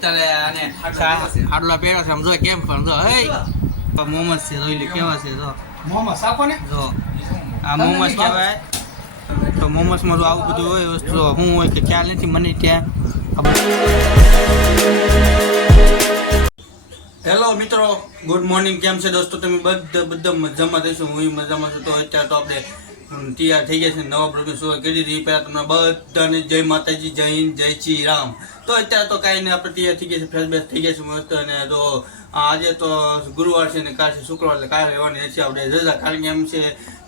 છે. આમ કેમ પણ જો હે. મોમસ છે જોઈ કેવા છે જો. મોહમ્મદ સાકો ને. જો. આ મોમસ કહેવાય. તો મોમસમાં તો આવું બધું હોય વસ્તુ હું હોય કે ખ્યાલ નથી મને ત્યાં હેલો મિત્રો ગુડ મોર્નિંગ કેમ છે દોસ્તો? તમે બધા બધા મજામાં થઈશું હું મજામાં છું. તો અત્યારે તો આપણે તૈયાર થઈ ગયા છે. નવા બ્લોગની શરૂઆત કરી દીધી. પહેલાં તમને બધાને જય માતાજી, જય હિન્દ, જય શ્રી રામ. તો અત્યારે તો કાંઈ નહીં, આપણે તૈયાર થઈ ગયા છે. ફ્રેશ બેશ થઈ ગયા છે મસ્ત. અને તો આજે તો ગુરુવાર છે ને કાલ છે શુક્રવાર, એટલે કાલે રહેવાની છે આપણે રજા કારણ કે એમ છે,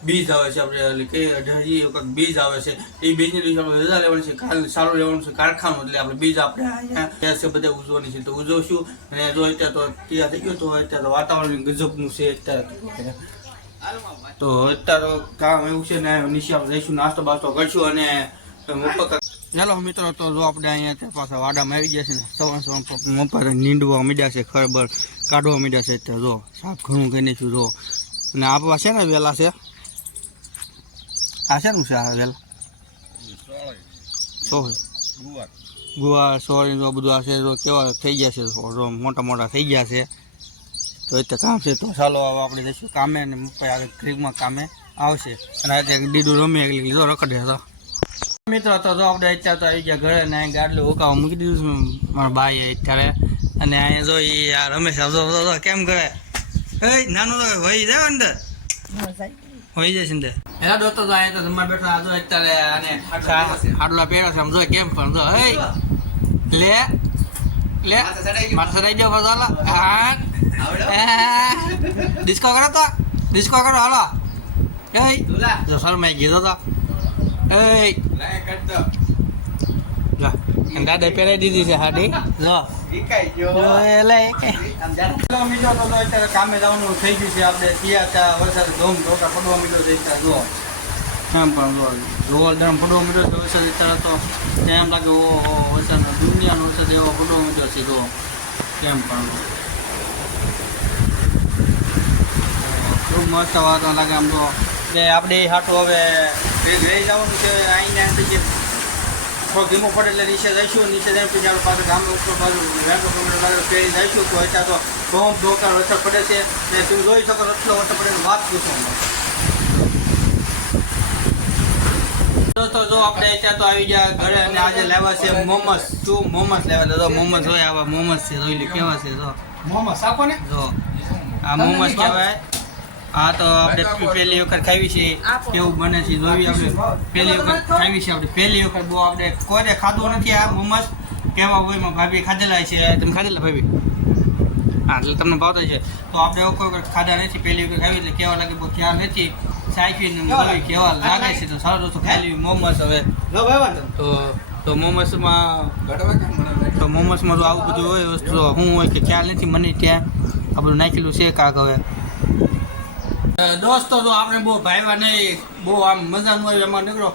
બીજ આવે છે આપણે કે અઢારી વખત બીજ આવે છે. એ બીજની દિવસે આપણે રજા લેવાની છે. કાલ સારું રહેવાનું છે કારખાનું, એટલે આપણે બીજ આપણે અહીંયા છે બધા ઉજવવાની છે. તો ઉજવશું. અને જો અત્યારે તો તૈયાર થઈ ગયો, તો અત્યારે વાતાવરણ ગજબનું છે અત્યારે. તો અત્યારે કામ એવું છે ને આપણે રહીશું નાસ્તો બાસ્તો કરશું અને ચાલો મિત્રો, તો જો આપણે અહીંયા પાછા વાડામાં આવી ગયા છે ને, સવાર સવાર મફત નીંદવા મીડ્યા છે ખબર કાઢવા મીડ્યા છે, તો જો સાફ ઘણું કરી નાખ્યું, જો. અને આપવા છે ને વેલા છે? આ શેનું છે આ વેલા? સોળ ગુવાર. સોળ બધું આ છે કેવા થઈ ગયા છે મોટા મોટા થઈ ગયા છે. તો અત્યારે કામ છે તો ચાલો આપણે જઈશું કામે અને મમ્પા આગળ ક્રિકમાં કામે આવશે અને આજે ડીડું રમી એટલે લીધો રખડે તો મિત્રો તો જો આપણે અત્યારે તો આવી ગયા ઘરે ને અહીં ગાડલું ઉકાવા મૂકી દીધું છે મારા ભાઈ અત્યારે અને અહીંયા જો એ આ રમેશ જો કેમ કરે એ નાનો તો જાય અંદર વહી જાય છે અંદર એના દોસ્તો તો અહીંયા તો જમવા બેઠા આજો અત્યારે અને આડલા પહેર્યા છે આમ જો કેમ પણ જો હે લે લે માથે ચડાઈ ગયો બધા હા ડિસ્કો કરો તો ડિસ્કો કરો હાલો એ જો શરમાઈ ગયો તો એ દાદા પહેરાઈ દીધી છે હાડી જો કામે જવાનું થઈ ગયું છે આપણે ત્યાં ત્યાં વરસાદ ધોમ ધોકા પડવા મીઠો થઈ ત્યાં જો એમ પણ જો મીઠો છે વરસાદ અત્યારે તો એમ લાગે ઓ વરસાદ દુનિયાનો વરસાદ એવો પડવા મીઠો છે જો કેમ પણ મસ્ત વાતો લાગે આમ તો કે આપણે હાટું હવે ઘરે જવાનું છે આઈને પછી થોડો ધીમો પડે એટલે નીચે જઈશું નીચે જઈને પછી આપણે પાછું ગામ ઉપર બાજુ વેંકો કમરે બાજુ ફેરી જઈશું. તો અત્યારે તો બહુ ધોકાર વરસાદ પડે છે. ને તું જોઈ શકો એટલો વરસાદ પડે વાત પૂછો. તો જો આપણે અત્યારે તો આવી ગયા ઘરે અને આજે લેવા છે મોમસ. શું મોમસ લેવા? તો મોમસ હોય આવા મોમસ છે જોઈ લે કેવા છે મોહમ્મદ સાકો ને. જો. આ મોમસ કહેવાય. આ તો આપણે પહેલી વખત ખાવી છે કેવું બને છે જોવી આપણે? પહેલી વખત ખાવી છે આપણે. પહેલી વખત બહુ આપણે કોઈને ખાધું નથી આ મોમસ? કેવા હોય ભાભી ખાધેલા છે? તમે ખાધેલા ભાભી? હા એટલે તમને ભાવતા છે. તો આપણે કોઈ વખત ખાધા નથી પહેલી વખત ખાવી એટલે કેવા લાગે? બહુ ખ્યાલ નથી. સાચવીને જોવી કેવા લાગે છે? તો સારું તો ખાઈ લેવી મોમસ હવે. તો તો મોમસમાં તો મોમસમાં જો આવું બધું હોય વસ્તુ શું હોય કે ખ્યાલ નથી મને ત્યાં આપણું નાખેલું છે કાક હવે. દોસ્તો, તો આપણે બહુ ભાઈવા નહીં, બહુ આમ મજા ન હોય એમાં નીકળો.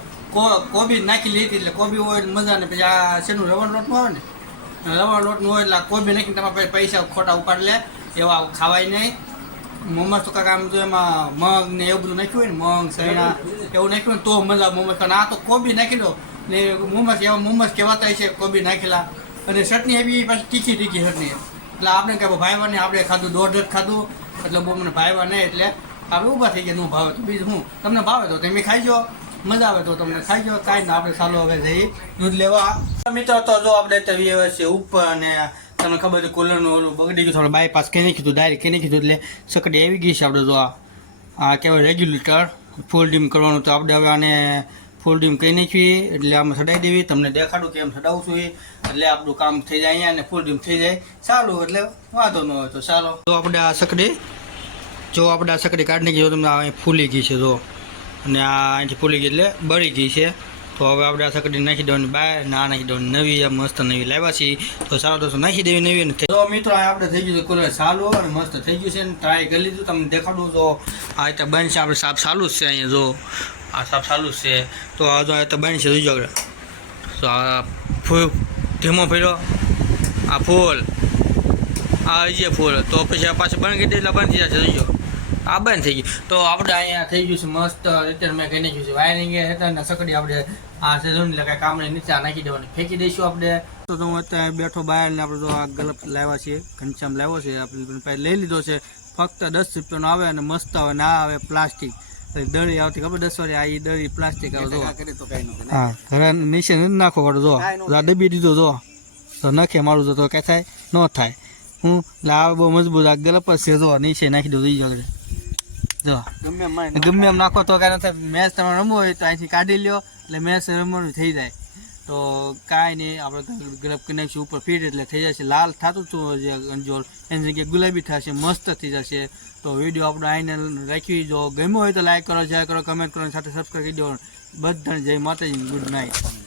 કોબી નાખી લીધી એટલે કોબી હોય મજા ને પછી આ શેનું રવણ લોટનું આવે ને? રવણ લોટનું હોય એટલે કોબી નાખીને તમારે પૈસા ખોટા ઉપાડ લે, એવા ખાવાય નહીં. મોમસ તો કાંઈક આમ તો એમાં મગ ને એવું બધું નાખ્યું હોય ને, મગ સૈણા એવું નાખ્યું ને, તો મજા મોમસ અને આ તો કોબી નાખી દો ને મોમસ, એવા મોમસ કહેવાતા હોય છે કોબી નાખેલા. અને ચટણી એવી પાછી તીખી તીખી ચટણી. એટલે આપણે કહેવાય ભાઈવા નહીં આપણે ખાધું, દોઢ જ ખાધું. એટલે બહુ મને ભાઈવા નહીં એટલે આપણે ઊભા થઈ ગયા, નું ભાવે તો બીજું હું તમને ભાવે તો તમે ખાઈ જાઓ, મજા આવે તો તમને ખાઈજો કાંઈ ના આપણે ચાલો હવે જઈ દૂધ લેવા. મિત્રો, તો જો આપણે તો વ્યવસ્થિત છે ઉપર અને તમને ખબર છે કુલરનું ઓલું બગડી ગયું, થોડું બાયપાસ કે નહીં કીધું ડાયરેક્ટ કેની કીધું એટલે સકડી આવી ગઈ છે આપણે જો આ. કહેવાય રેગ્યુલેટર ફૂલ ડીમ કરવાનું તો આપણે હવે આને ફૂલ ડીમ કહી નાખીએ, એટલે આમ સડાઈ દેવી, તમને દેખાડું કે એમ સડાવું છું એટલે આપણું કામ થઈ જાય અહીંયા અને ફૂલ ડીમ થઈ જાય. સારું એટલે વાંધો ન હોય તો ચાલો. તો આપણે આ સકડી જો આપણે આ સકડી કાઢી નાખી તમને અહીં ફૂલી ગઈ છે જો. અને આ અહીંથી ફૂલી ગઈ એટલે બળી ગઈ છે. તો હવે આપણે આ સકડી નાખી દેવાની બહાર ના નાખી દેવાની નવી. મસ્ત નવી લાવ્યા છીએ. તો સારો દોસ્તો, નાખી દેવી નવી અને તો મિત્રો આપણે થઈ ગયું છે કુલર સારું અને મસ્ત થઈ ગયું છે ને ટ્રાય કરી લીધું. તમને દેખાડું તો આ રીતે બનશે આપણે સાપ સારું જ છે અહીંયા, જો. આ સાપ સારું જ છે. તો આ જો આ રીતે બનશે જોઈજો આપણે તો આ ફૂલ ધીમો ફેર્યો. આ ફૂલ. આ જે ફૂલ તો પછી આ પાછું બંધ કરી દે એટલે બંધ થઈ જશે જોઈજો આ બંધ થઈ ગયું. તો આપણે અહીંયા થઈ ગયું છે મસ્ત રીતે મેં કહી નાખ્યું છે. વાયરિંગ હતા ને સકડી આપણે આ છે જો ને એટલે કાંઈ કામની નીચે નાખી દેવાની. ફેંકી દઈશું આપણે. તો હું અત્યારે બેઠો બહાર ને આપણે તો આ ગલપ લાવ્યા છીએ ઘનશ્યામ લાવ્યો છે આપણે લઈ લીધો છે. ફક્ત દસ રૂપિયાનો આવે અને મસ્ત આવે ના આવે પ્લાસ્ટિક. દળી આવતી ખબર દસ વાળી આ દળી પ્લાસ્ટિક આવે તો હા ઘરે નીચે નાખો વાળો જો ડબ્બી દીધો જો તો નખે મારું તો કાંઈ થાય ન થાય. હું લાવ બહુ મજબૂત આ ગલપ જ છે જો નીચે નાખી દો દઈ આગળ જો. ગમે એમ નાખો તો કાંઈ ન થાય મેચ તમે રમવો હોય તો અહીંથી કાઢી લ્યો એટલે મેચ રમવાનું થઈ જાય. તો કાંઈ નહીં આપણે ગલપ કરી નાખીશું ઉપર ફીટ એટલે થઈ જશે. લાલ થતું હતું જે અંજોર એની જગ્યાએ ગુલાબી થશે મસ્ત થઈ જશે. તો વીડિયો આપણો આઈને રાખી જો ગમ્યો હોય તો લાઈક કરો શેર કરો કમેન્ટ કરો સાથે સબસ્ક્રાઈબ કરી દો બધાને જય માતાજી ગુડ નાઇટ